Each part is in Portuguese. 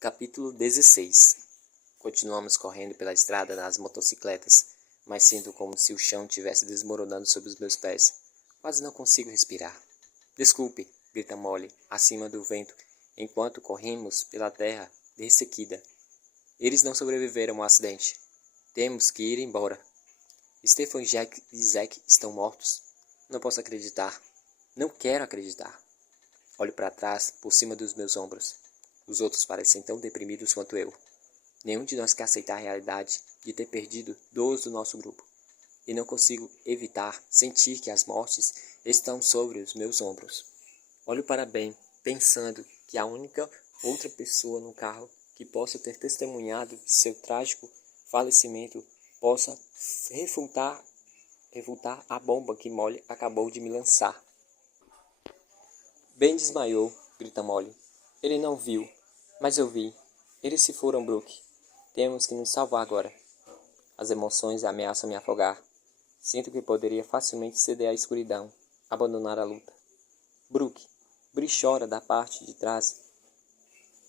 Capítulo 16. Continuamos correndo pela estrada nas motocicletas, mas sinto como se o chão estivesse desmoronando sob os meus pés. Quase não consigo respirar. Desculpe, grita Molly, acima do vento, enquanto corremos pela terra ressequida. Eles não sobreviveram ao acidente. Temos que ir embora. Stefan, Jack e Zack estão mortos. Não posso acreditar. Não quero acreditar. Olho para trás, por cima dos meus ombros. Os outros parecem tão deprimidos quanto eu. Nenhum de nós quer aceitar a realidade de ter perdido 2 do nosso grupo. E não consigo evitar sentir que as mortes estão sobre os meus ombros. Olho para Ben, pensando que a única outra pessoa no carro que possa ter testemunhado seu trágico falecimento possa refutar a bomba que Molly acabou de me lançar. Ben desmaiou, grita Molly. Ele não viu, mas eu vi. Eles se foram, Brooke. Temos que nos salvar agora. As emoções ameaçam me afogar. Sinto que poderia facilmente ceder à escuridão, abandonar a luta. Brooke, Bree chora da parte de trás.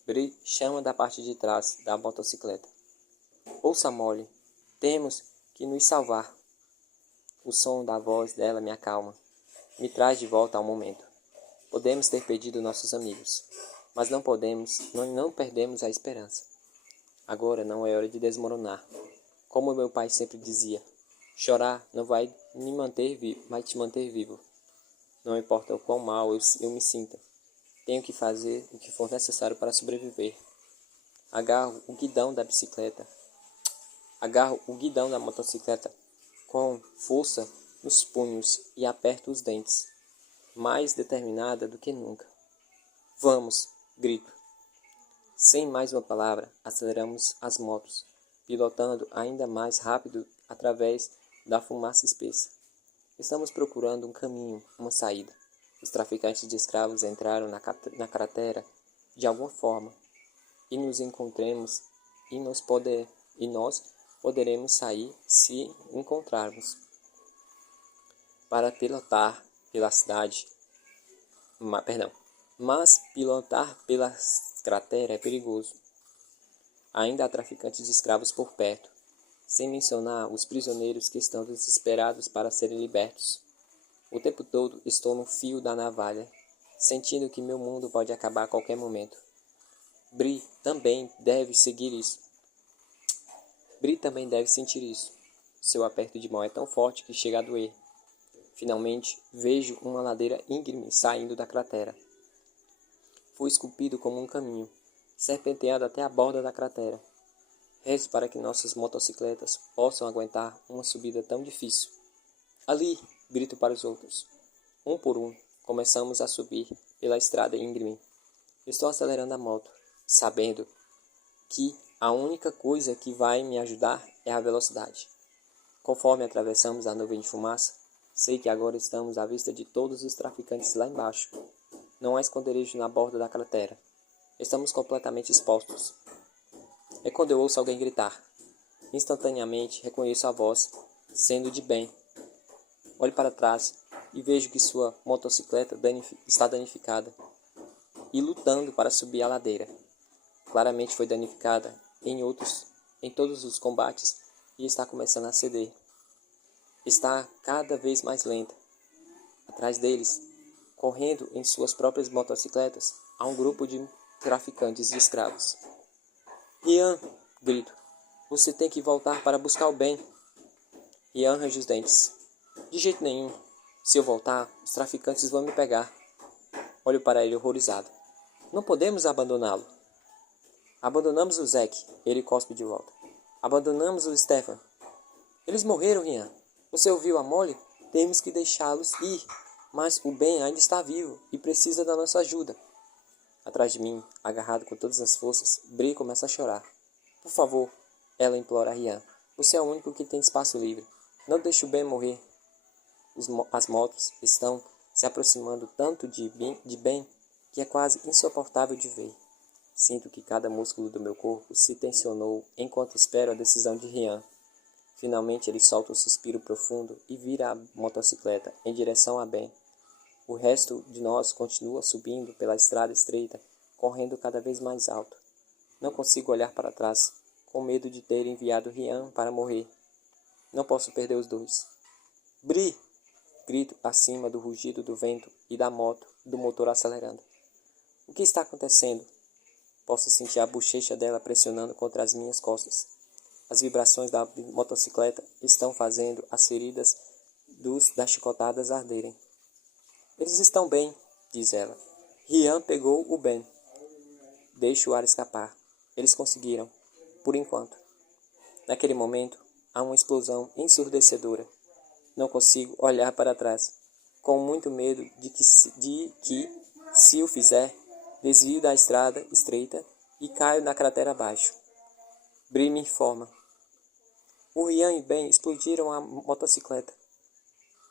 Bree chama da parte de trás da motocicleta. Ouça, Molly. Temos que nos salvar. O som da voz dela me acalma. Me traz de volta ao momento. Podemos ter perdido nossos amigos, mas não perdemos a esperança. Agora não é hora de desmoronar. Como meu pai sempre dizia, chorar não vai te manter vivo. Não importa o quão mal eu me sinta. Tenho que fazer o que for necessário para sobreviver. Agarro o guidão da motocicleta com força nos punhos e aperto os dentes, mais determinada do que nunca. Vamos! Grito. Sem mais uma palavra, aceleramos as motos, pilotando ainda mais rápido através da fumaça espessa. Estamos procurando um caminho, uma saída. Os traficantes de escravos entraram na cratera de alguma forma e nos encontremos e nós poderemos sair se encontrarmos. Para pilotar pela cidade, mas pilotar pela cratera é perigoso. Ainda há traficantes de escravos por perto, sem mencionar os prisioneiros que estão desesperados para serem libertos. O tempo todo estou no fio da navalha, sentindo que meu mundo pode acabar a qualquer momento. Bree também deve sentir isso. Seu aperto de mão é tão forte que chega a doer. Finalmente, vejo uma ladeira íngreme saindo da cratera. Foi esculpido como um caminho, serpenteando até a borda da cratera. Rezo para que nossas motocicletas possam aguentar uma subida tão difícil. Ali! Grito para os outros. Um por um, começamos a subir pela estrada íngreme. Estou acelerando a moto, sabendo que a única coisa que vai me ajudar é a velocidade. Conforme atravessamos a nuvem de fumaça, sei que agora estamos à vista de todos os traficantes lá embaixo. Não há esconderijo na borda da cratera. Estamos completamente expostos. É quando eu ouço alguém gritar. Instantaneamente reconheço a voz, sendo de Ben. Olho para trás e vejo que sua motocicleta está danificada e lutando para subir a ladeira. Claramente foi danificada em todos os combates e está começando a ceder. Está cada vez mais lenta. Atrás deles, correndo em suas próprias motocicletas, há um grupo de traficantes de escravos. Rian, grito, você tem que voltar para buscar o Ben. Rian range os dentes. De jeito nenhum. Se eu voltar, os traficantes vão me pegar. Olho para ele horrorizado. Não podemos abandoná-lo. Abandonamos o Zack. Ele cospe de volta. Abandonamos o Stefan. Eles morreram, Rian. Você ouviu a Molly? Temos que deixá-los ir. Mas o Ben ainda está vivo e precisa da nossa ajuda. Atrás de mim, agarrado com todas as forças, Bree começa a chorar. Por favor, ela implora a Rian. Você é o único que tem espaço livre. Não deixe o Ben morrer. As motos estão se aproximando tanto de Ben que é quase insuportável de ver. Sinto que cada músculo do meu corpo se tensionou enquanto espero a decisão de Rian. Finalmente ele solta um suspiro profundo e vira a motocicleta em direção a Ben. O resto de nós continua subindo pela estrada estreita, correndo cada vez mais alto. Não consigo olhar para trás, com medo de ter enviado Rian para morrer. Não posso perder os dois. Bri! Grito acima do rugido do vento e da moto, do motor acelerando. O que está acontecendo? Posso sentir a bochecha dela pressionando contra as minhas costas. As vibrações da motocicleta estão fazendo as feridas das chicotadas arderem. Eles estão bem, diz ela. Rian pegou o Ben. Deixa o ar escapar. Eles conseguiram, por enquanto. Naquele momento, há uma explosão ensurdecedora. Não consigo olhar para trás, com muito medo de que, se o fizer, desvio da estrada estreita e caio na cratera abaixo. Bri me informa. O Rian e Ben explodiram a motocicleta.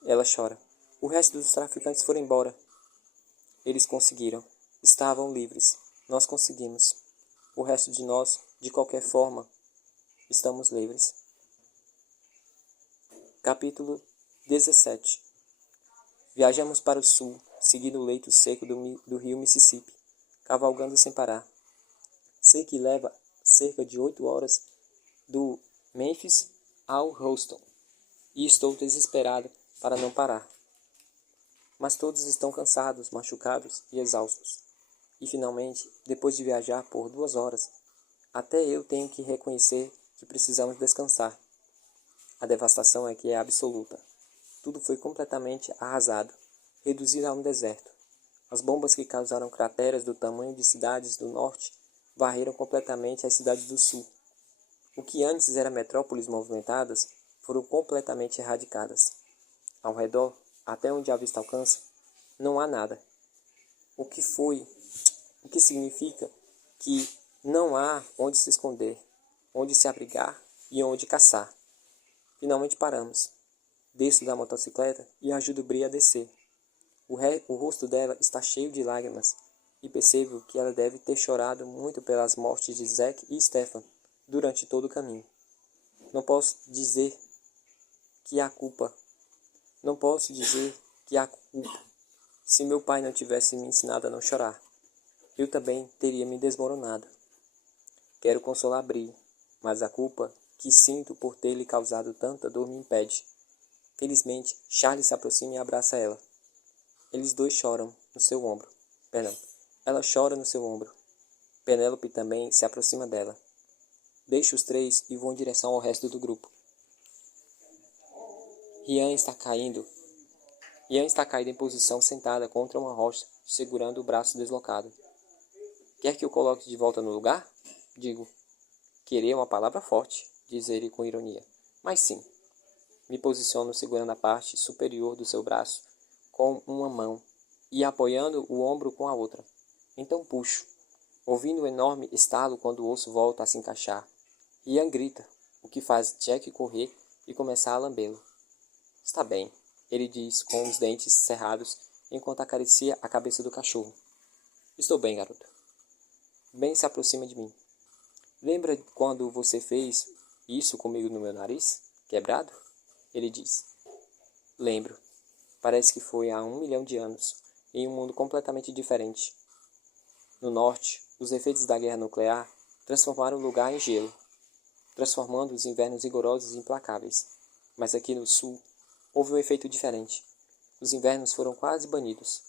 Ela chora. O resto dos traficantes foram embora. Eles conseguiram. Estavam livres. Nós conseguimos. O resto de nós, de qualquer forma, estamos livres. Capítulo 17. Viajamos para o sul, seguindo o leito seco do rio Mississippi, cavalgando sem parar. Sei que leva cerca de 8 horas do Memphis ao Houston, e estou desesperado para não parar. Mas todos estão cansados, machucados e exaustos. E finalmente, depois de viajar por 2 horas, até eu tenho que reconhecer que precisamos descansar. A devastação aqui é absoluta. Tudo foi completamente arrasado, reduzido a um deserto. As bombas que causaram crateras do tamanho de cidades do norte varreram completamente as cidades do sul. O que antes era metrópoles movimentadas foram completamente erradicadas. Ao redor, até onde a vista alcança, não há nada. O que significa que não há onde se esconder, onde se abrigar e onde caçar. Finalmente paramos. Desço da motocicleta e ajudo Bri a descer. O rosto dela está cheio de lágrimas e percebo que ela deve ter chorado muito pelas mortes de Zack e Stefan durante todo o caminho. Não posso dizer que há culpa. Não posso dizer que há culpa. Se meu pai não tivesse me ensinado a não chorar, eu também teria me desmoronado. Quero consolar Bri, mas a culpa que sinto por ter lhe causado tanta dor me impede. Felizmente, Charlie se aproxima e abraça ela. Eles dois choram no seu ombro. Ela chora no seu ombro. Penélope também se aproxima dela. Deixo os três e vou em direção ao resto do grupo. Rian está caído em posição sentada contra uma rocha, segurando o braço deslocado. Quer que o coloque de volta no lugar? Digo. Querer é uma palavra forte, diz ele com ironia. Mas sim. Me posiciono segurando a parte superior do seu braço com uma mão e apoiando o ombro com a outra. Então puxo, ouvindo um enorme estalo quando o osso volta a se encaixar. Rian grita, o que faz Jack correr e começar a lambê-lo. Está bem, ele diz com os dentes cerrados enquanto acaricia a cabeça do cachorro. Estou bem, garoto. Ben se aproxima de mim. Lembra quando você fez isso comigo no meu nariz, quebrado? Ele diz. Lembro. Parece que foi há 1 milhão de anos, em um mundo completamente diferente. No norte, os efeitos da guerra nuclear transformaram o lugar em gelo, transformando os invernos rigorosos e implacáveis. Mas aqui no sul, houve um efeito diferente. Os invernos foram quase banidos.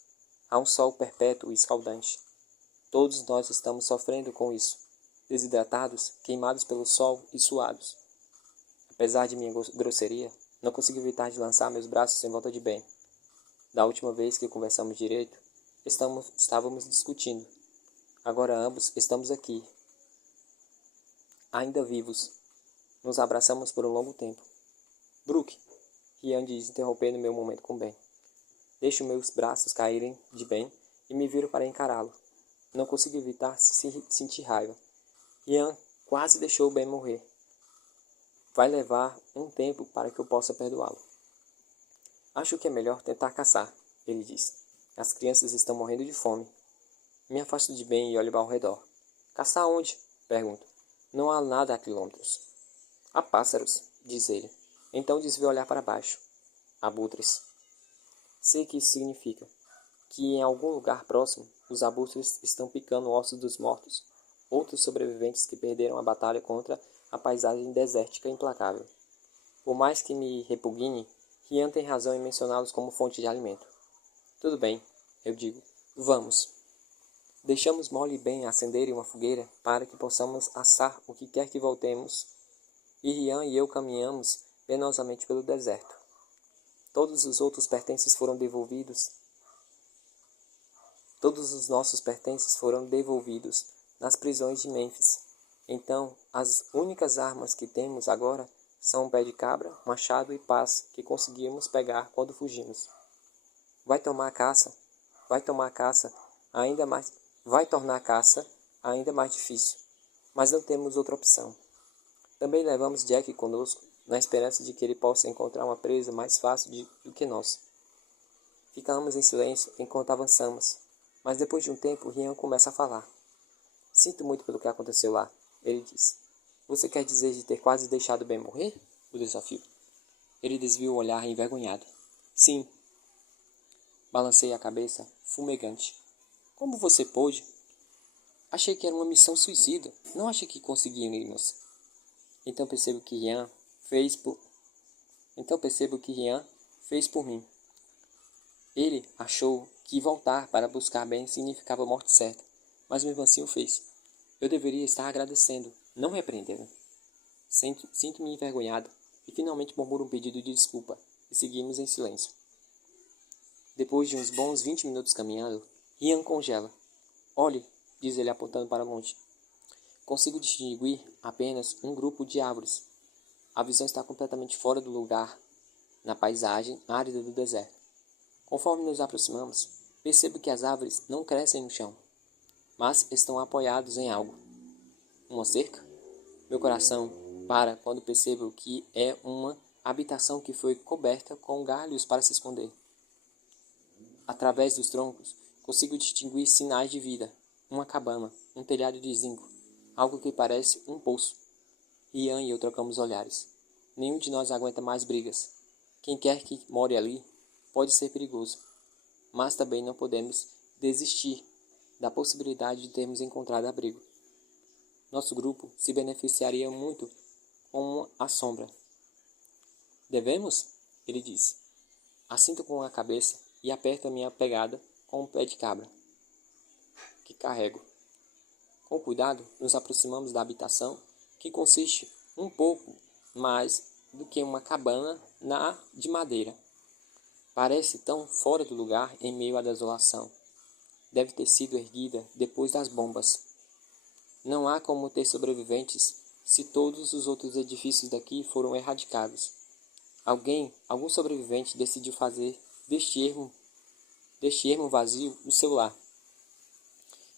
Há um sol perpétuo e escaldante. Todos nós estamos sofrendo com isso, desidratados, queimados pelo sol e suados. Apesar de minha grosseria, não consegui evitar de lançar meus braços em volta de Ben. Da última vez que conversamos direito, estávamos discutindo. Agora ambos estamos aqui, ainda vivos. Nos abraçamos por um longo tempo. Brooke, Rian diz, interrompendo meu momento com Ben. Deixo meus braços caírem de Ben e me viro para encará-lo. Não consigo evitar sentir raiva. Rian quase deixou Ben morrer. Vai levar um tempo para que eu possa perdoá-lo. Acho que é melhor tentar caçar, ele diz. As crianças estão morrendo de fome. Me afasto de Ben e olho ao redor. Caçar onde? Pergunto. Não há nada a quilômetros. Há pássaros, diz ele. Então desvio olhar para baixo. Abutres. Sei que isso significa que em algum lugar próximo os abutres estão picando ossos dos mortos. outros sobreviventes que perderam a batalha contra a paisagem desértica implacável. Por mais que me repugne, Rian tem razão em mencioná-los como fonte de alimento. Tudo bem, eu digo. Vamos. Deixamos Molly e Ben acenderem uma fogueira para que possamos assar o que quer que voltemos, e Rian e eu caminhamos penosamente pelo deserto. Todos os outros pertences foram devolvidos. Todos os nossos pertences foram devolvidos nas prisões de Mênfis. Então, as únicas armas que temos agora são um pé de cabra, machado e pás que conseguimos pegar quando fugimos. Vai tornar a caça ainda mais difícil, mas não temos outra opção. Também levamos Jack conosco, na esperança de que ele possa encontrar uma presa mais fácil do que nós. Ficamos em silêncio enquanto avançamos, mas depois de um tempo, Rian começa a falar. Sinto muito pelo que aconteceu lá, ele diz. Você quer dizer de ter quase deixado Ben morrer? O desafio. Ele desvia o olhar envergonhado. Sim. Balancei a cabeça, fumegante. Como você pôde? Achei que era uma missão suicida. Não achei que conseguiríamos. Então percebo que Rian fez por mim. Ele achou que voltar para buscar Ben significava a morte certa, mas mesmo assim o fez. Eu deveria estar agradecendo, não repreendendo. Sinto-me envergonhado e finalmente murmuro um pedido de desculpa e seguimos em silêncio. Depois de uns bons 20 minutos caminhando, Rian congela. Olhe, diz ele apontando para longe. Consigo distinguir apenas um grupo de árvores. A visão está completamente fora do lugar, na paisagem árida do deserto. Conforme nos aproximamos, percebo que as árvores não crescem no chão, mas estão apoiados em algo. Uma cerca? Meu coração para quando percebo que é uma habitação que foi coberta com galhos para se esconder. Através dos troncos, consigo distinguir sinais de vida. Uma cabana, um telhado de zinco, algo que parece um poço. Rian e eu trocamos olhares. Nenhum de nós aguenta mais brigas. Quem quer que more ali pode ser perigoso, mas também não podemos desistir da possibilidade de termos encontrado abrigo. Nosso grupo se beneficiaria muito com a sombra. Devemos? Ele disse. Assinto com a cabeça e aperto a minha pegada com um pé de cabra que carrego. Com cuidado, nos aproximamos da habitação, que consiste um pouco mais do que uma cabana de madeira. Parece tão fora do lugar em meio à desolação. Deve ter sido erguida depois das bombas. Não há como ter sobreviventes se todos os outros edifícios daqui foram erradicados. Algum sobrevivente decidiu fazer deste ermo vazio o seu lar.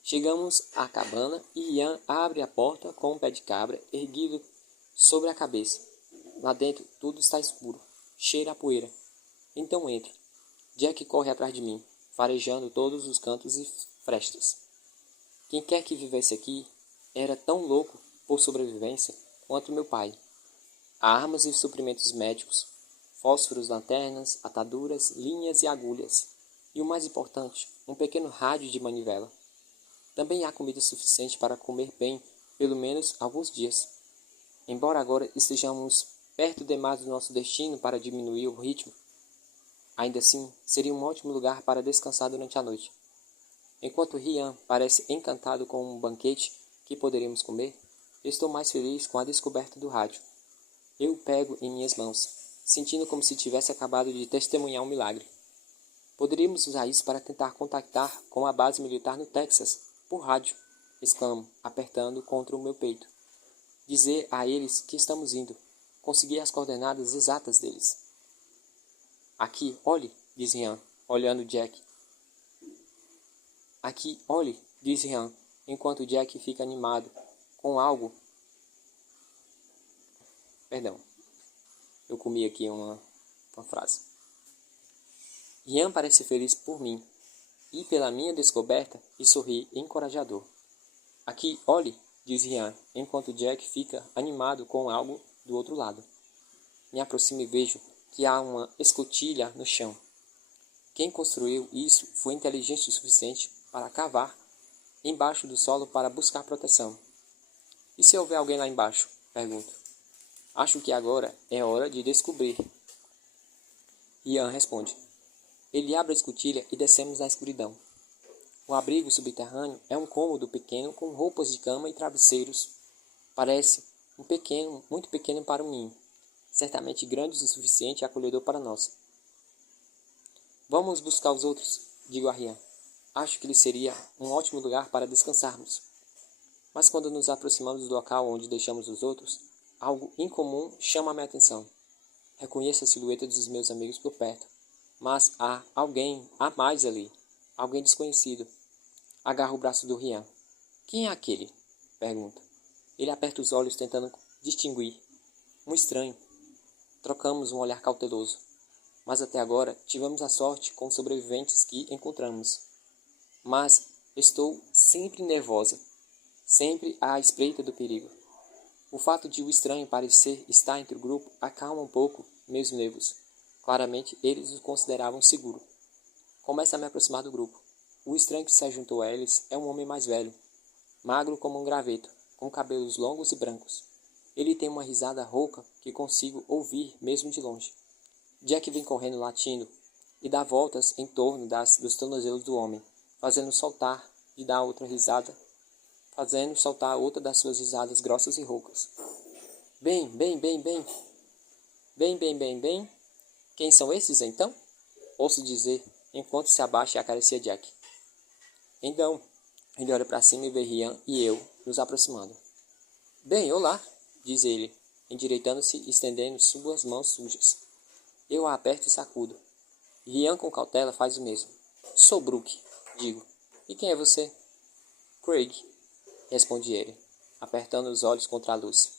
Chegamos à cabana e Rian abre a porta com um pé de cabra erguido sobre a cabeça. Lá dentro tudo está escuro, cheira a poeira. Então entro. Jack corre atrás de mim, farejando todos os cantos e frestas. Quem quer que vivesse aqui era tão louco por sobrevivência quanto meu pai. Há armas e suprimentos médicos, fósforos, lanternas, ataduras, linhas e agulhas. E o mais importante, um pequeno rádio de manivela. Também há comida suficiente para comer bem, pelo menos alguns dias. Embora agora estejamos perto demais do nosso destino para diminuir o ritmo, ainda assim seria um ótimo lugar para descansar durante a noite. Enquanto Rian parece encantado com um banquete que poderíamos comer, estou mais feliz com a descoberta do rádio. Eu o pego em minhas mãos, sentindo como se tivesse acabado de testemunhar um milagre. Poderíamos usar isso para tentar contactar com a base militar no Texas, por rádio, exclamo, apertando contra o meu peito. Dizer a eles que estamos indo. Consegui as coordenadas exatas deles. Aqui, olhe, diz Rian, olhando Jack. Aqui, olhe, diz Rian, enquanto Jack fica animado com algo. Perdão, eu comi aqui uma frase. Rian parece feliz por mim e pela minha descoberta e sorri encorajador. Aqui, olhe, diz Rian, enquanto Jack fica animado com algo do outro lado. Me aproximo e vejo que há uma escotilha no chão. Quem construiu isso foi inteligente o suficiente para cavar embaixo do solo para buscar proteção. E se houver alguém lá embaixo? Pergunto. Acho que agora é hora de descobrir. Ian responde. Ele abre a escotilha e descemos na escuridão. O abrigo subterrâneo é um cômodo pequeno com roupas de cama e travesseiros. Parece muito pequeno para um ninho. Certamente grande o suficiente e acolhedor para nós. Vamos buscar os outros, digo a Rian. Acho que ele seria um ótimo lugar para descansarmos. Mas quando nos aproximamos do local onde deixamos os outros, algo incomum chama a minha atenção. Reconheço a silhueta dos meus amigos por perto, mas há mais ali, alguém desconhecido. Agarro o braço do Rian. Quem é aquele? Pergunto. Ele aperta os olhos tentando distinguir. Um estranho. Trocamos um olhar cauteloso. Mas até agora tivemos a sorte com os sobreviventes que encontramos. Mas estou sempre nervosa, sempre à espreita do perigo. O fato de o estranho parecer estar entre o grupo acalma um pouco meus nervos. Claramente eles o consideravam seguro. Começo a me aproximar do grupo. O estranho que se juntou a eles é um homem mais velho, magro como um graveto, com cabelos longos e brancos. Ele tem uma risada rouca que consigo ouvir mesmo de longe. Jack vem correndo latindo e dá voltas em torno dos tornozelos do homem, fazendo soltar outra das suas risadas grossas e roucas. Bem. Quem são esses, então? Ouço dizer, enquanto se abaixa e acaricia Jack. Então, ele olha para cima e vê Rian e eu nos aproximando. Bem, olá, diz ele, endireitando-se e estendendo suas mãos sujas. Eu a aperto e sacudo. Rian, com cautela, faz o mesmo. Sou Brooke, digo. E quem é você? Craig, responde ele, apertando os olhos contra a luz.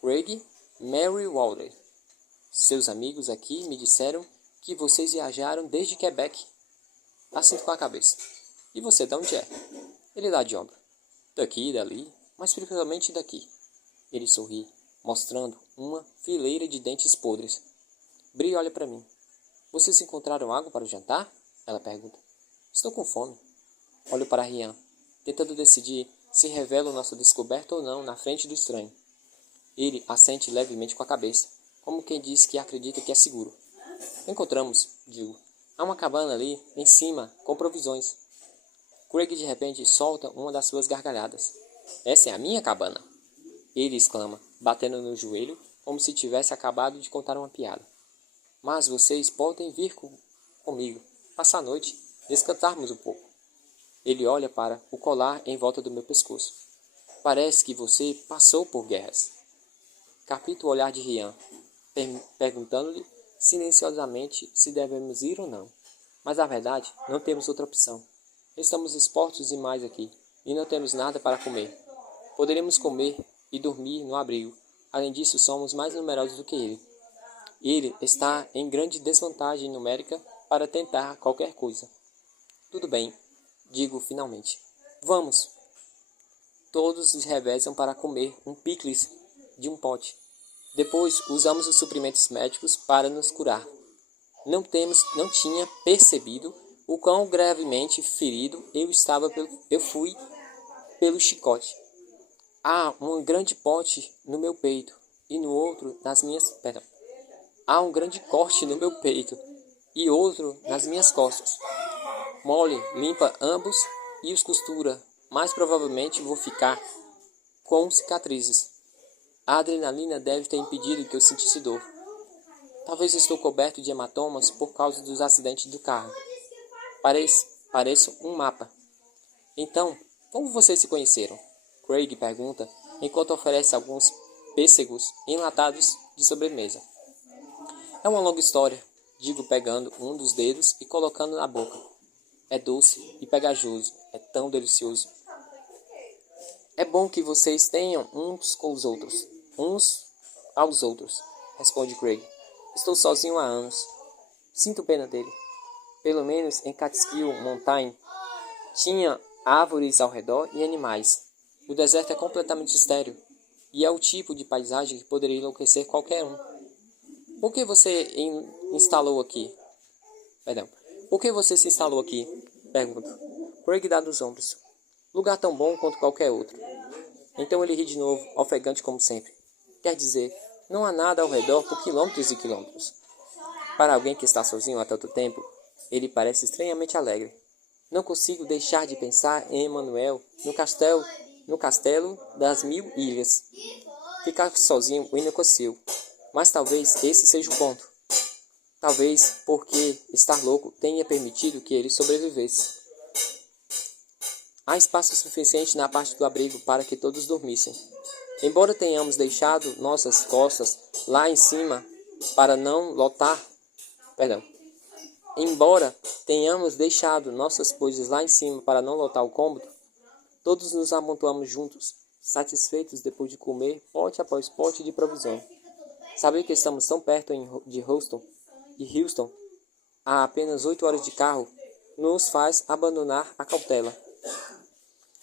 Craig Merriweather. Seus amigos aqui me disseram que vocês viajaram desde Quebec. Assinto com a cabeça. E você, de onde é? Ele dá de ombro. Daqui e dali, mas principalmente daqui. Ele sorri, mostrando uma fileira de dentes podres. Bri olha para mim. Vocês encontraram água para o jantar? Ela pergunta. Estou com fome. Olho para Rian, tentando decidir se revelo nossa descoberta ou não na frente do estranho. Ele assente levemente com a cabeça, como quem diz que acredita que é seguro. Encontramos, digo. Há uma cabana ali, em cima, com provisões. Craig de repente solta uma das suas gargalhadas. Essa é a minha cabana! Ele exclama, batendo no joelho, como se tivesse acabado de contar uma piada. Mas vocês podem vir comigo, passar a noite, descansarmos um pouco. Ele olha para o colar em volta do meu pescoço. Parece que você passou por guerras. Capito o olhar de Rian, perguntando-lhe silenciosamente se devemos ir ou não. Mas na verdade, não temos outra opção. Estamos expostos demais aqui, e não temos nada para comer. Poderíamos comer e dormir no abrigo. Além disso, somos mais numerosos do que ele. Ele está em grande desvantagem numérica para tentar qualquer coisa. Tudo bem, digo finalmente. Vamos! Todos se revezam para comer um picles de um pote. Depois, usamos os suprimentos médicos para nos curar. Não tinha percebido o quão gravemente ferido eu fui pelo chicote. Há um grande pote no meu peito e no outro Há um grande corte no meu peito e outro nas minhas costas. Molly limpa ambos e os costura. Mas provavelmente vou ficar com cicatrizes. A adrenalina deve ter impedido que eu sentisse dor. Talvez estou coberto de hematomas por causa dos acidentes do carro. Pareço um mapa. Então, como vocês se conheceram? Craig pergunta, enquanto oferece alguns pêssegos enlatados de sobremesa. É uma longa história, digo pegando um dos dedos e colocando na boca. É doce e pegajoso, é tão delicioso. É bom que vocês tenham uns aos outros, responde Craig. Estou sozinho há anos. Sinto pena dele. Pelo menos em Catskill Mountain tinha árvores ao redor e animais. O deserto é completamente estéril e é o tipo de paisagem que poderia enlouquecer qualquer um. Por que você instalou aqui? Por que você se instalou aqui? Pergunto. Craig dá dos ombros. Lugar tão bom quanto qualquer outro. Então ele ri de novo, ofegante como sempre. Quer dizer, não há nada ao redor por quilômetros e quilômetros. Para alguém que está sozinho há tanto tempo, ele parece estranhamente alegre. Não consigo deixar de pensar em Emmanuel no castelo das 1000 ilhas. Ficar sozinho o enlouqueceu, mas talvez esse seja o ponto. Talvez porque estar louco tenha permitido que ele sobrevivesse. Há espaço suficiente na parte do abrigo para que todos dormissem. Embora tenhamos deixado nossas costas lá em cima para não lotar, Embora tenhamos deixado nossas coisas lá em cima para não lotar o cômodo, todos nos amontoamos juntos, satisfeitos depois de comer pote após pote de provisão. Saber que estamos tão perto de Houston, a apenas 8 horas de carro, nos faz abandonar a cautela.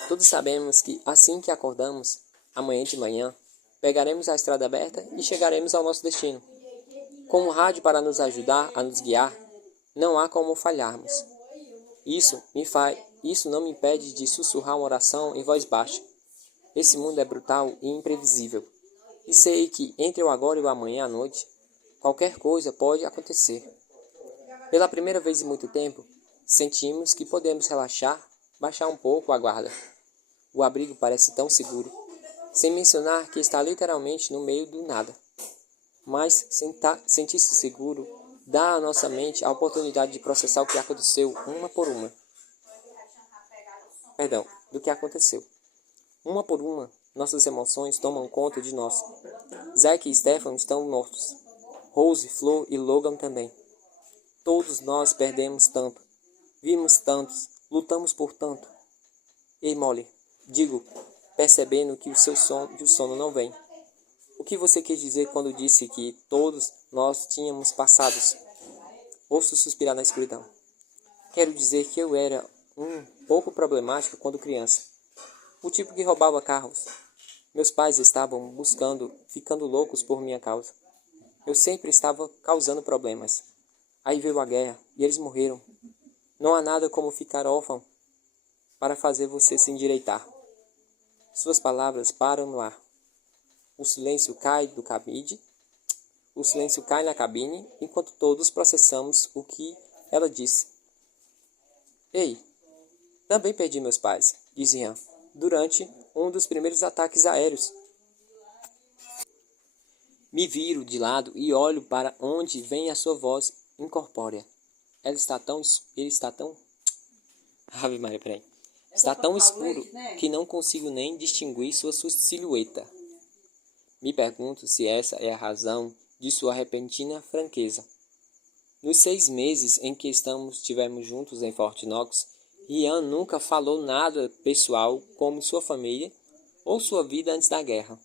Todos sabemos que, assim que acordamos, amanhã de manhã, pegaremos a estrada aberta e chegaremos ao nosso destino. Com o rádio para nos ajudar a nos guiar, não há como falharmos. Isso não me impede de sussurrar uma oração em voz baixa. Esse mundo é brutal e imprevisível. E sei que entre o agora e o amanhã à noite, qualquer coisa pode acontecer. Pela primeira vez em muito tempo, sentimos que podemos relaxar, baixar um pouco a guarda. O abrigo parece tão seguro, sem mencionar que está literalmente no meio do nada. Mas sentir-se seguro dá à nossa mente a oportunidade de processar o que aconteceu uma por uma. Do que aconteceu. Uma por uma, nossas emoções tomam conta de nós. Zack e Stefan estão mortos. Rose, Flor e Logan também. Todos nós perdemos tanto. Vimos tantos. Lutamos por tanto. Ei, Molly, digo, percebendo que o sono não vem. O que você quis dizer quando disse que todos nós tínhamos passados? Ouço suspirar na escuridão. Quero dizer que eu era um pouco problemático quando criança. O tipo que roubava carros. Meus pais estavam ficando loucos por minha causa. Eu sempre estava causando problemas. Aí veio a guerra e eles morreram. Não há nada como ficar órfão para fazer você se endireitar. Suas palavras param no ar. O silêncio cai na cabine enquanto todos processamos o que ela disse. Ei, também perdi meus pais, diz Ian, durante um dos primeiros ataques aéreos. Me viro de lado e olho para onde vem a sua voz incorpórea. Ele está tão... Ave Maria, peraí. Está tão escuro que não consigo nem distinguir sua silhueta. Me pergunto se essa é a razão de sua repentina franqueza. Nos 6 meses em que estivemos juntos em Fort Knox, Ian nunca falou nada pessoal como sua família ou sua vida antes da guerra.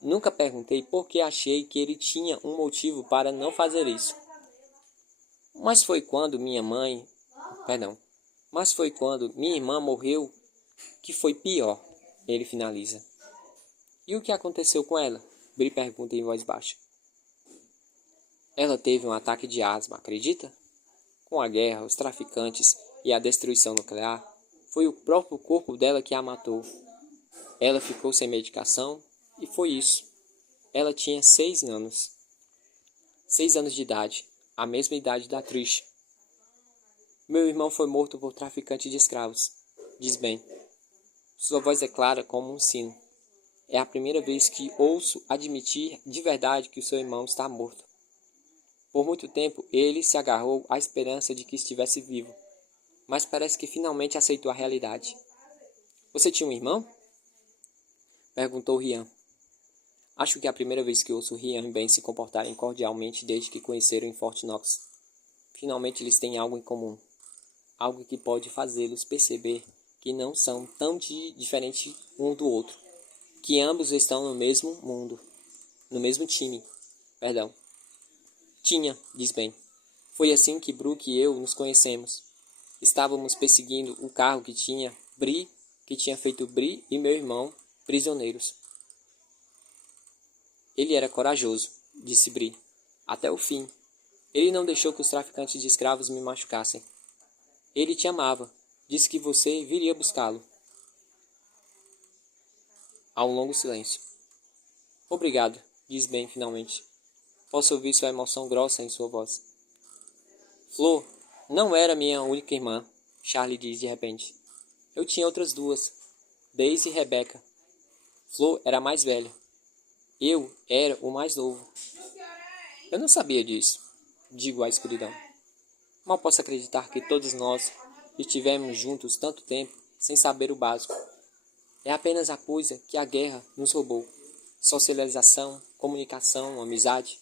Nunca perguntei por que achei que ele tinha um motivo para não fazer isso. Mas foi quando minha irmã morreu que foi pior, ele finaliza. E o que aconteceu com ela? Bri pergunta em voz baixa. Ela teve um ataque de asma, acredita? Com a guerra, os traficantes e a destruição nuclear, foi o próprio corpo dela que a matou. Ela ficou sem medicação e foi isso. Ela tinha 6 anos. 6 anos de idade, a mesma idade da Trish. Meu irmão foi morto por traficante de escravos, diz Ben. Sua voz é clara como um sino. É a primeira vez que ouço admitir de verdade que o seu irmão está morto. Por muito tempo, ele se agarrou à esperança de que estivesse vivo, mas parece que finalmente aceitou a realidade. Você tinha um irmão? Perguntou Rian. Acho que é a primeira vez que ouço Rian e Ben se comportarem cordialmente desde que conheceram em Fort Knox. Finalmente eles têm algo em comum. Algo que pode fazê-los perceber que não são tão diferentes um do outro. Que ambos estão no mesmo mundo. No mesmo time. Tinha, diz Ben. Foi assim que Brooke e eu nos conhecemos. Estávamos perseguindo o carro que tinha feito Bri e meu irmão prisioneiros. Ele era corajoso, disse Bri, até o fim. Ele não deixou que os traficantes de escravos me machucassem. Ele te amava. Disse que você viria buscá-lo. Há um longo silêncio. Obrigado, diz Ben finalmente. Posso ouvir sua emoção grossa em sua voz. Flor, não era minha única irmã, Charlie diz de repente. Eu tinha outras duas, Daisy e Rebecca. Flor era a mais velha. Eu era o mais novo. Eu não sabia disso, digo à escuridão. Mal posso acreditar que todos nós estivemos juntos tanto tempo sem saber o básico. É apenas a coisa que a guerra nos roubou. Socialização, comunicação, amizade.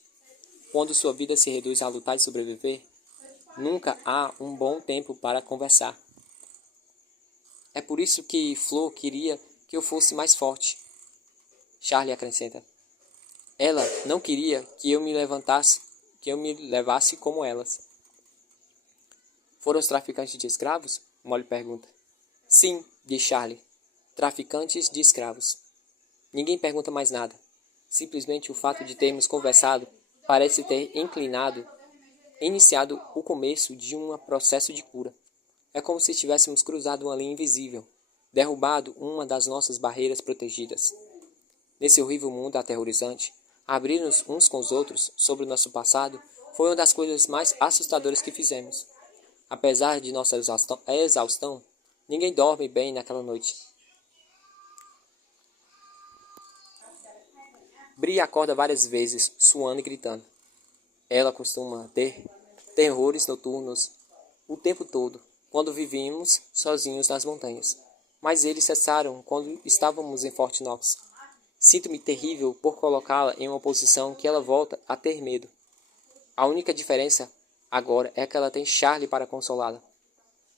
Quando sua vida se reduz a lutar e sobreviver, nunca há um bom tempo para conversar. É por isso que Flor queria que eu fosse mais forte. Charlie acrescenta. Ela não queria que eu me levasse como elas. Foram os traficantes de escravos? Molly pergunta. Sim, diz Charlie. Traficantes de escravos. Ninguém pergunta mais nada. Simplesmente o fato de termos conversado parece ter iniciado o começo de um processo de cura. É como se tivéssemos cruzado uma linha invisível, derrubado uma das nossas barreiras protegidas. Nesse horrível mundo aterrorizante, abrir-nos uns com os outros sobre o nosso passado foi uma das coisas mais assustadoras que fizemos. Apesar de nossa exaustão, ninguém dorme bem naquela noite. Bree acorda várias vezes, suando e gritando. Ela costuma ter terrores noturnos o tempo todo, quando vivíamos sozinhos nas montanhas. Mas eles cessaram quando estávamos em Fort Knox. Sinto-me terrível por colocá-la em uma posição que ela volta a ter medo. A única diferença agora é que ela tem Charlie para consolá-la.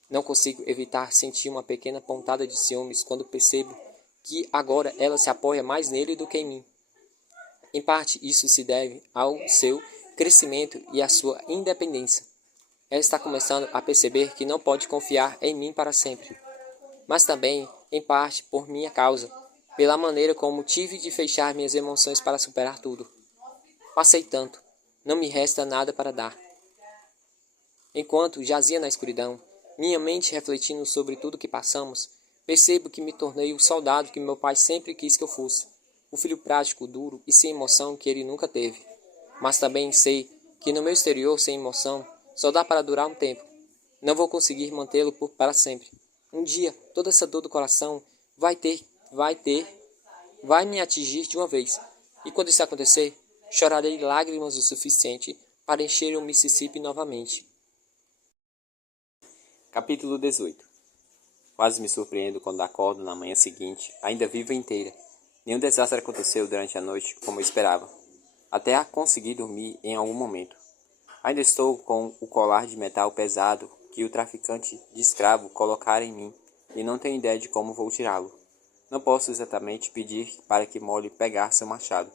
Não consigo evitar sentir uma pequena pontada de ciúmes quando percebo que agora ela se apoia mais nele do que em mim. Em parte, isso se deve ao seu crescimento e à sua independência. Ela está começando a perceber que não pode confiar em mim para sempre. Mas também, em parte, por minha causa, pela maneira como tive de fechar minhas emoções para superar tudo. Passei tanto, não me resta nada para dar. Enquanto jazia na escuridão, minha mente refletindo sobre tudo que passamos, percebo que me tornei o soldado que meu pai sempre quis que eu fosse. O filho prático, duro e sem emoção que ele nunca teve. Mas também sei que no meu exterior sem emoção só dá para durar um tempo. Não vou conseguir mantê-lo para sempre. Um dia, toda essa dor do coração vai me atingir de uma vez. E quando isso acontecer, chorarei lágrimas o suficiente para encher o Mississippi novamente. Capítulo 18. Quase me surpreendo quando acordo na manhã seguinte, ainda viva e inteira. Nenhum desastre aconteceu durante a noite como eu esperava. Até a conseguir dormir em algum momento. Ainda estou com o colar de metal pesado que o traficante de escravo colocara em mim e não tenho ideia de como vou tirá-lo. Não posso exatamente pedir para que Molly pegasse seu machado.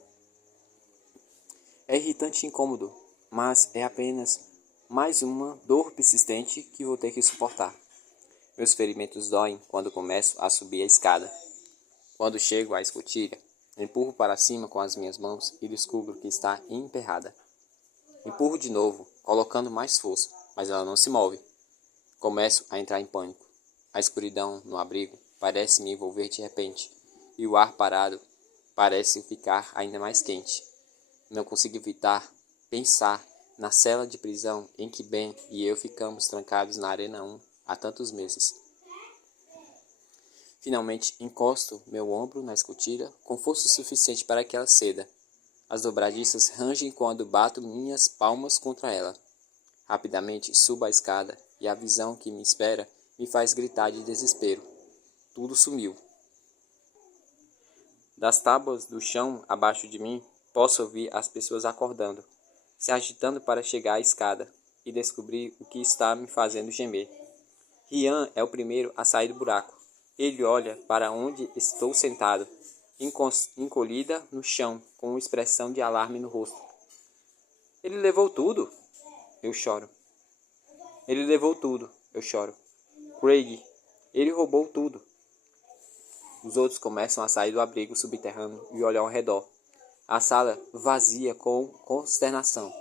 É irritante e incômodo, mas é apenas mais uma dor persistente que vou ter que suportar. Meus ferimentos doem quando começo a subir a escada. Quando chego à escotilha, empurro para cima com as minhas mãos e descubro que está emperrada. Empurro de novo, colocando mais força, mas ela não se move. Começo a entrar em pânico. A escuridão no abrigo parece me envolver de repente, e o ar parado parece ficar ainda mais quente. Não consigo evitar pensar na cela de prisão em que Ben e eu ficamos trancados na Arena 1 há tantos meses. Finalmente encosto meu ombro na escotilha com força suficiente para que ela ceda. As dobradiças rangem quando bato minhas palmas contra ela. Rapidamente subo a escada e a visão que me espera me faz gritar de desespero. Tudo sumiu. Das tábuas do chão abaixo de mim, posso ouvir as pessoas acordando, se agitando para chegar à escada e descobrir o que está me fazendo gemer. Rian é o primeiro a sair do buraco. Ele olha para onde estou sentado, encolhida no chão, com uma expressão de alarme no rosto. Ele levou tudo? Eu choro. Ele levou tudo, eu choro. Craig, ele roubou tudo. Os outros começam a sair do abrigo subterrâneo e olham ao redor. A sala vazia com consternação.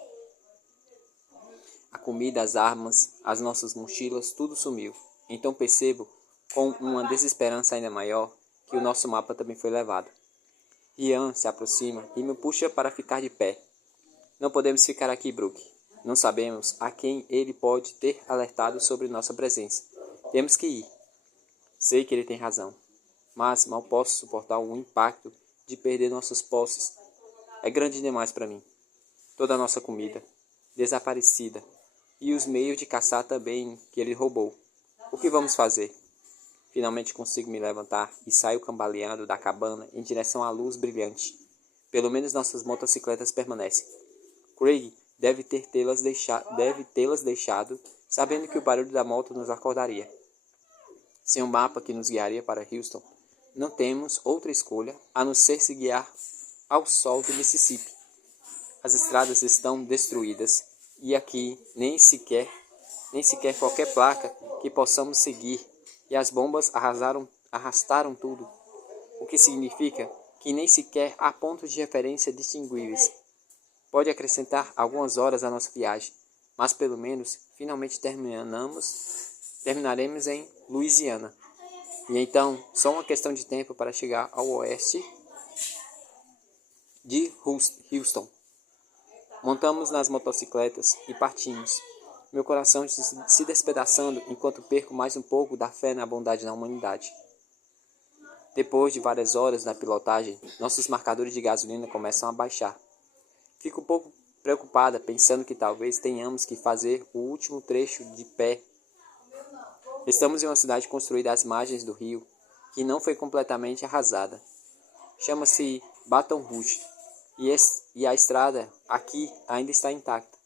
A comida, as armas, as nossas mochilas, tudo sumiu. Então percebo, com uma desesperança ainda maior, que o nosso mapa também foi levado. Rian se aproxima e me puxa para ficar de pé. Não podemos ficar aqui, Brook. Não sabemos a quem ele pode ter alertado sobre nossa presença. Temos que ir. Sei que ele tem razão, mas mal posso suportar o impacto de perder nossas posses. É grande demais para mim. Toda a nossa comida, desaparecida, e os meios de caçar também que ele roubou. O que vamos fazer? Finalmente consigo me levantar e saio cambaleando da cabana em direção à luz brilhante. Pelo menos nossas motocicletas permanecem. Craig deve tê-las deixado, sabendo que o barulho da moto nos acordaria. Sem um mapa que nos guiaria para Houston, não temos outra escolha a não ser se guiar ao sol do Mississippi. As estradas estão destruídas e aqui nem sequer qualquer placa que possamos seguir, e as bombas arrastaram tudo, o que significa que nem sequer há pontos de referência distinguíveis. Pode acrescentar algumas horas à nossa viagem, mas pelo menos finalmente terminaremos em Louisiana. E então, só uma questão de tempo para chegar ao oeste de Houston. Montamos nas motocicletas e partimos, meu coração se despedaçando enquanto perco mais um pouco da fé na bondade da humanidade. Depois de várias horas na pilotagem, nossos marcadores de gasolina começam a baixar. Fico um pouco preocupada pensando que talvez tenhamos que fazer o último trecho de pé. Estamos em uma cidade construída às margens do rio, que não foi completamente arrasada. Chama-se Baton Rouge, e a estrada aqui ainda está intacta.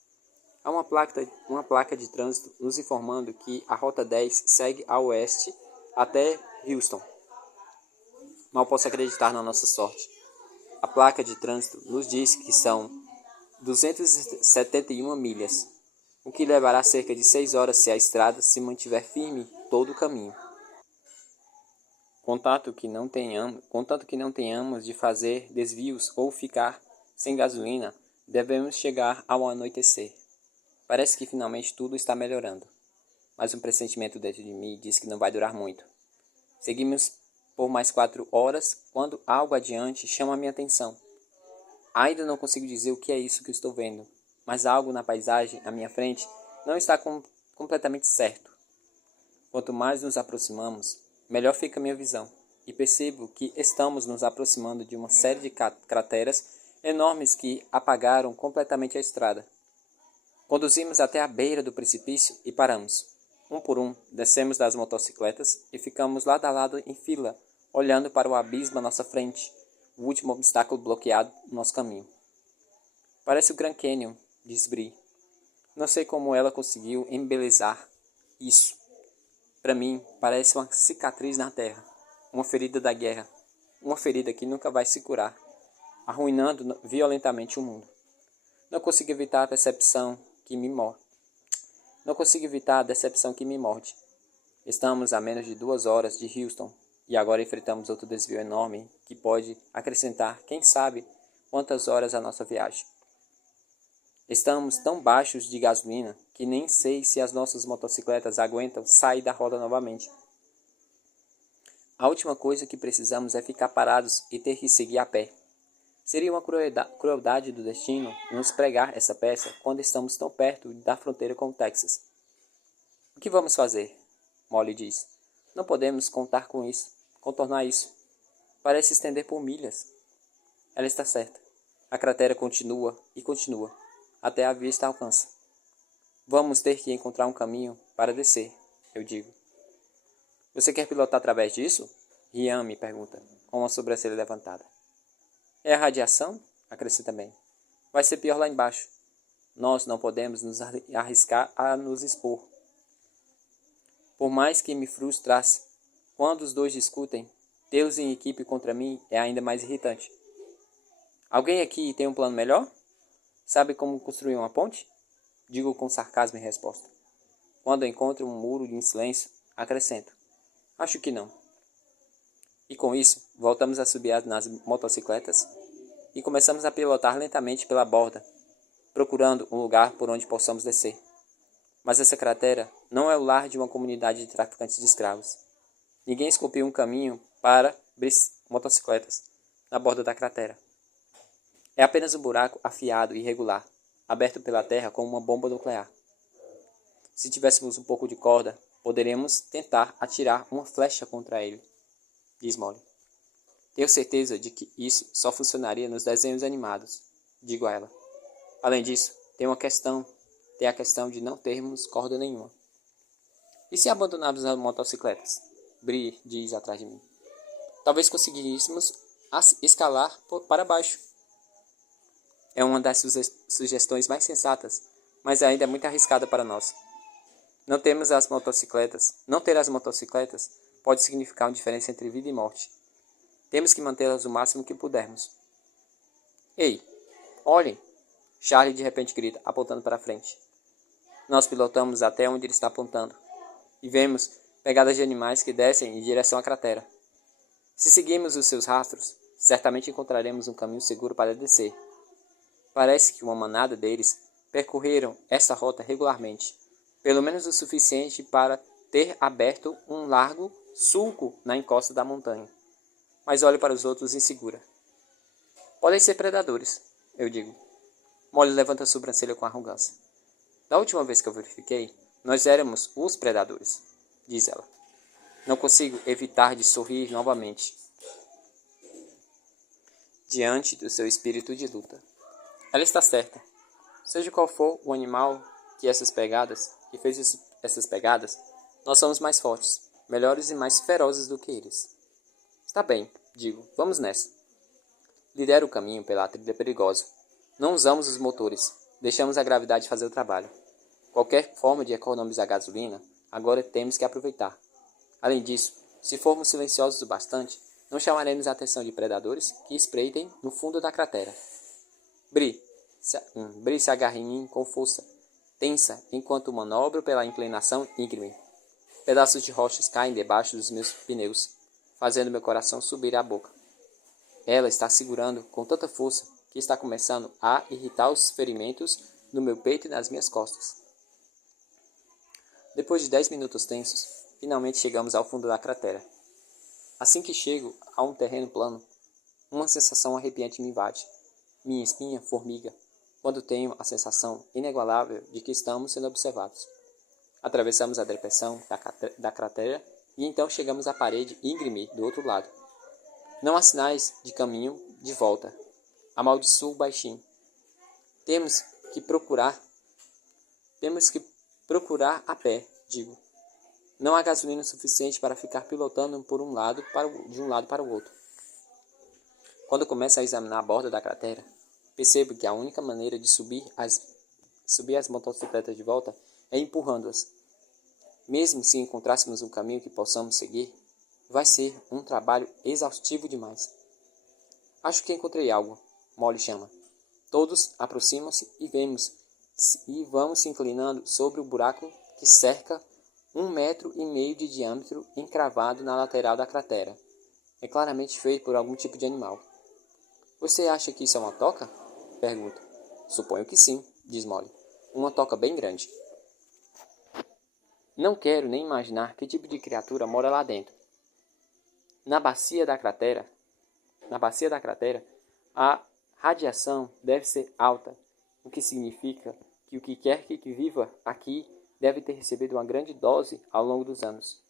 Há uma placa de trânsito nos informando que a Rota 10 segue a oeste até Houston. Mal posso acreditar na nossa sorte. A placa de trânsito nos diz que são 271 milhas, o que levará cerca de 6 horas se a estrada se mantiver firme todo o caminho. Contanto que não tenhamos de fazer desvios ou ficar sem gasolina, devemos chegar ao anoitecer. Parece que finalmente tudo está melhorando, mas um pressentimento dentro de mim diz que não vai durar muito. Seguimos por mais 4 horas, quando algo adiante chama a minha atenção. Ainda não consigo dizer o que é isso que estou vendo, mas algo na paisagem à minha frente não está completamente certo. Quanto mais nos aproximamos, melhor fica minha visão, e percebo que estamos nos aproximando de uma série de crateras enormes que apagaram completamente a estrada. Conduzimos até a beira do precipício e paramos. Um por um, descemos das motocicletas e ficamos lado a lado em fila, olhando para o abismo à nossa frente, o último obstáculo bloqueado no nosso caminho. Parece o Grand Canyon, diz Bree. Não sei como ela conseguiu embelezar isso. Para mim, parece uma cicatriz na terra, uma ferida da guerra, uma ferida que nunca vai se curar, arruinando violentamente o mundo. Não consigo evitar a decepção que me morde. Estamos a menos de 2 horas de Houston e agora enfrentamos outro desvio enorme que pode acrescentar, quem sabe, quantas horas à nossa viagem. Estamos tão baixos de gasolina que nem sei se as nossas motocicletas aguentam sair da roda novamente. A última coisa que precisamos é ficar parados e ter que seguir a pé. Seria uma crueldade do destino nos pregar essa peça quando estamos tão perto da fronteira com o Texas. O que vamos fazer? Molly diz. Não podemos contornar isso. Parece estender por milhas. Ela está certa. A cratera continua e continua, até a vista alcança. Vamos ter que encontrar um caminho para descer, eu digo. Você quer pilotar através disso? Rian me pergunta, com uma sobrancelha levantada. É a radiação? Acrescenta bem. Vai ser pior lá embaixo. Nós não podemos nos arriscar a nos expor. Por mais que me frustrasse, quando os dois discutem, tê-los em equipe contra mim é ainda mais irritante. Alguém aqui tem um plano melhor? Sabe como construir uma ponte? Digo com sarcasmo em resposta. Quando encontro um muro em silêncio, acrescento. Acho que não. E com isso, voltamos a subir nas motocicletas e começamos a pilotar lentamente pela borda, procurando um lugar por onde possamos descer. Mas essa cratera não é o lar de uma comunidade de traficantes de escravos. Ninguém esculpiu um caminho para motocicletas. na borda da cratera. É apenas um buraco afiado e irregular, aberto pela terra como uma bomba nuclear. Se tivéssemos um pouco de corda, poderíamos tentar atirar uma flecha contra ele, diz Molly. Tenho certeza de que isso só funcionaria nos desenhos animados, digo a ela. Além disso, tem a questão de não termos corda nenhuma. E se abandonarmos as motocicletas? Bree diz atrás de mim. Talvez conseguíssemos escalar para baixo. É uma das sugestões mais sensatas, mas ainda é muito arriscada para nós. Não ter as motocicletas pode significar uma diferença entre vida e morte. Temos que mantê-las o máximo que pudermos. Ei, olhem! Charlie de repente grita, apontando para frente. Nós pilotamos até onde ele está apontando e vemos pegadas de animais que descem em direção à cratera. Se seguirmos os seus rastros, certamente encontraremos um caminho seguro para descer. Parece que uma manada deles percorreram essa rota regularmente, pelo menos o suficiente para ter aberto um largo sulco na encosta da montanha. Mas olho para os outros insegura. Podem ser predadores, eu digo. Molly levanta a sobrancelha com arrogância. Da última vez que eu verifiquei, nós éramos os predadores, diz ela. Não consigo evitar de sorrir novamente diante do seu espírito de luta. Ela está certa. Seja qual for o animal que fez essas pegadas, nós somos mais fortes, melhores e mais ferozes do que eles. Está bem, digo, vamos nessa. Lidero o caminho pela trilha perigosa. Não usamos os motores, deixamos a gravidade fazer o trabalho. Qualquer forma de economizar gasolina, agora temos que aproveitar. Além disso, se formos silenciosos o bastante, não chamaremos a atenção de predadores que espreitem no fundo da cratera. Bree se agarra em mim com força, tensa enquanto manobro pela inclinação íngreme. Pedaços de rochas caem debaixo dos meus pneus, fazendo meu coração subir à boca. Ela está segurando com tanta força que está começando a irritar os ferimentos no meu peito e nas minhas costas. Depois de 10 minutos tensos, finalmente chegamos ao fundo da cratera. Assim que chego a um terreno plano, uma sensação arrepiante me invade. Minha espinha formiga, quando tenho a sensação inigualável de que estamos sendo observados. Atravessamos a depressão da cratera e então chegamos à parede íngreme do outro lado. Não há sinais de caminho de volta. Amaldiçoo baixinho. Temos que procurar a pé, digo. Não há gasolina suficiente para ficar pilotando de um lado para o outro. Quando começo a examinar a borda da cratera, percebo que a única maneira de subir as motocicletas de volta é empurrando-as. Mesmo se encontrássemos um caminho que possamos seguir, vai ser um trabalho exaustivo demais. Acho que encontrei algo, Molly chama. Todos aproximam-se e vamos se inclinando sobre o buraco que cerca 1,5 metros de diâmetro encravado na lateral da cratera. É claramente feito por algum tipo de animal. Você acha que isso é uma toca? Pergunto. Suponho que sim, diz Molly. Uma toca bem grande. Não quero nem imaginar que tipo de criatura mora lá dentro. Na bacia da cratera, a radiação deve ser alta, o que significa que o que quer que viva aqui deve ter recebido uma grande dose ao longo dos anos.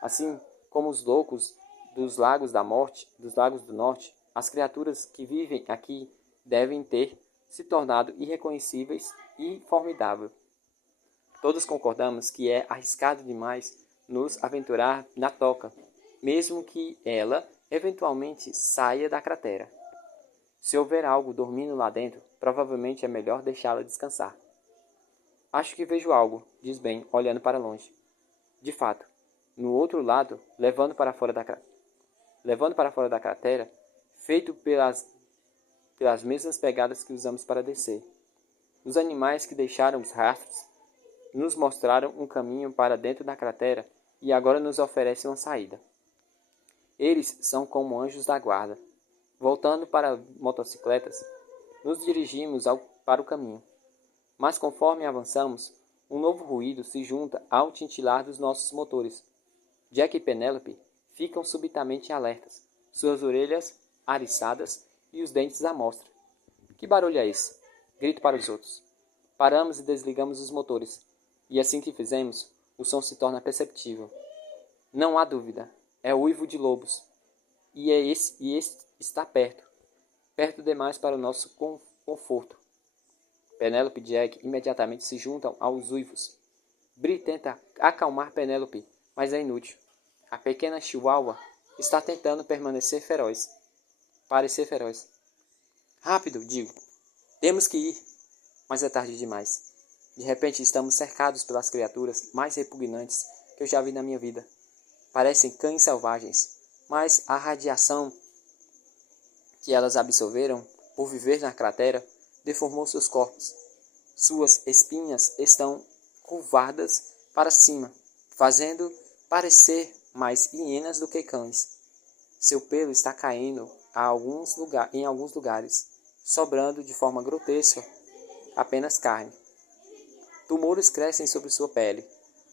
Assim como os loucos dos lagos do norte, as criaturas que vivem aqui devem ter se tornado irreconhecíveis e formidáveis. Todos concordamos que é arriscado demais nos aventurar na toca, mesmo que ela eventualmente saia da cratera. Se houver algo dormindo lá dentro, provavelmente é melhor deixá-la descansar. Acho que vejo algo, diz Ben, olhando para longe. De fato, no outro lado, levando para fora da cratera, feito pelas mesmas pegadas que usamos para descer. Os animais que deixaram os rastros nos mostraram um caminho para dentro da cratera e agora nos oferecem uma saída. Eles são como anjos da guarda. Voltando para motocicletas, nos dirigimos para o caminho. Mas conforme avançamos, um novo ruído se junta ao tintilar dos nossos motores. Jack e Penelope ficam subitamente alertas, suas orelhas ariçadas e os dentes à mostra. Que barulho é esse? Grito para os outros. Paramos e desligamos os motores, e assim que fizemos, o som se torna perceptível. Não há dúvida, é o uivo de lobos, e esse está perto demais para o nosso conforto. Penélope e Jack imediatamente se juntam aos uivos. Bree tenta acalmar Penélope, mas é inútil. A pequena chihuahua está tentando parecer feroz. Rápido, digo. Temos que ir, mas é tarde demais. De repente estamos cercados pelas criaturas mais repugnantes que eu já vi na minha vida. Parecem cães selvagens, mas a radiação que elas absorveram por viver na cratera deformou seus corpos. Suas espinhas estão curvadas para cima, fazendo parecer mais hienas do que cães. Seu pelo está caindo em alguns lugares, sobrando de forma grotesca apenas carne. Tumores crescem sobre sua pele.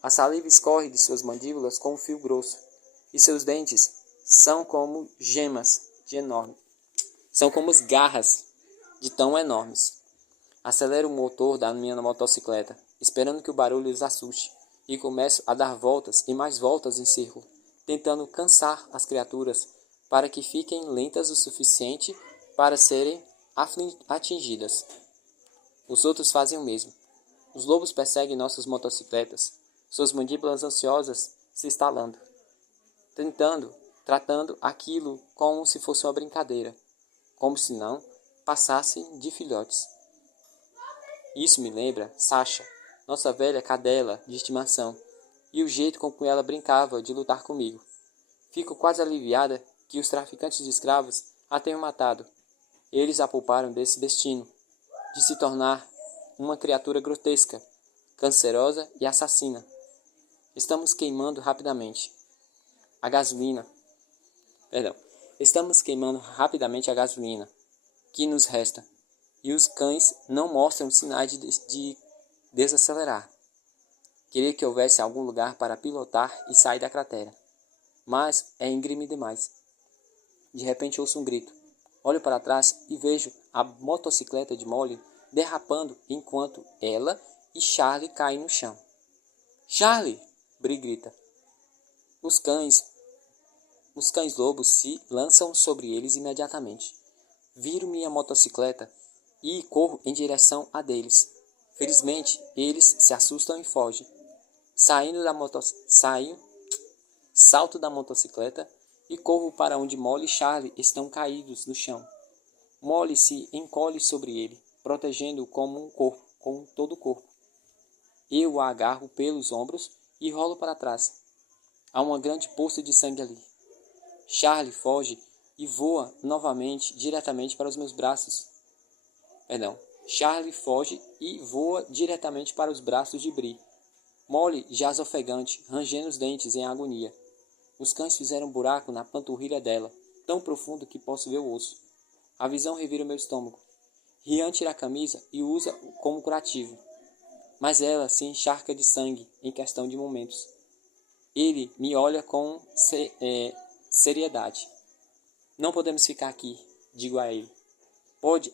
A saliva escorre de suas mandíbulas com um fio grosso, e seus dentes são como São como as garras de tão enormes. Acelero o motor da minha motocicleta, esperando que o barulho os assuste, e começo a dar voltas e mais voltas em círculo, tentando cansar as criaturas para que fiquem lentas o suficiente para serem atingidas. Os outros fazem o mesmo. Os lobos perseguem nossas motocicletas, suas mandíbulas ansiosas se estalando, tratando aquilo como se fosse uma brincadeira, como se não passassem de filhotes. Isso me lembra Sasha, nossa velha cadela de estimação, e o jeito com que ela brincava de lutar comigo. Fico quase aliviada que os traficantes de escravos a tenham matado. Eles a pouparam desse destino, de se tornar uma criatura grotesca, cancerosa e assassina. Estamos queimando rapidamente a gasolina que nos resta, e os cães não mostram sinais de desacelerar. Queria que houvesse algum lugar para pilotar e sair da cratera, mas é íngreme demais. De repente ouço um grito. Olho para trás e vejo a motocicleta de Molly derrapando enquanto ela e Charlie caem no chão. Charlie! Bree grita. Os cães lobos se lançam sobre eles imediatamente. Viro minha motocicleta e corro em direção a deles. Felizmente, eles se assustam e fogem. Salto da motocicleta e corro para onde Molly e Charlie estão caídos no chão. Molly se encolhe sobre ele, protegendo-o com todo o corpo. Eu a agarro pelos ombros e rolo para trás. Há uma grande poça de sangue ali. Charlie foge e voa novamente diretamente para os meus braços. Charlie foge e voa diretamente para os braços de Bree. Molly jaz ofegante, rangendo os dentes em agonia. Os cães fizeram um buraco na panturrilha dela, tão profundo que posso ver o osso. A visão revira meu estômago. Ryan tira a camisa e usa como curativo. Mas ela se encharca de sangue em questão de momentos. Ele me olha com seriedade. Não podemos ficar aqui, digo a ele. Pode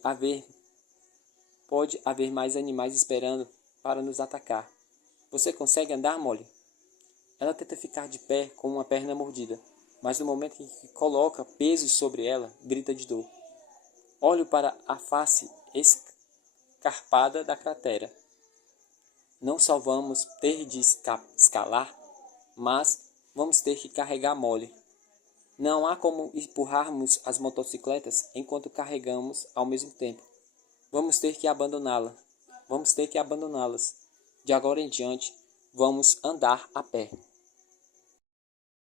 haver mais animais esperando para nos atacar. Você consegue andar, Molly? Ela tenta ficar de pé com uma perna mordida, mas no momento em que coloca peso sobre ela, grita de dor. Olho para a face escarpada da cratera. Não só vamos ter de escalar, mas vamos ter que carregar Molly. Não há como empurrarmos as motocicletas enquanto carregamos ao mesmo tempo. Vamos ter que abandoná-las. De agora em diante, vamos andar a pé.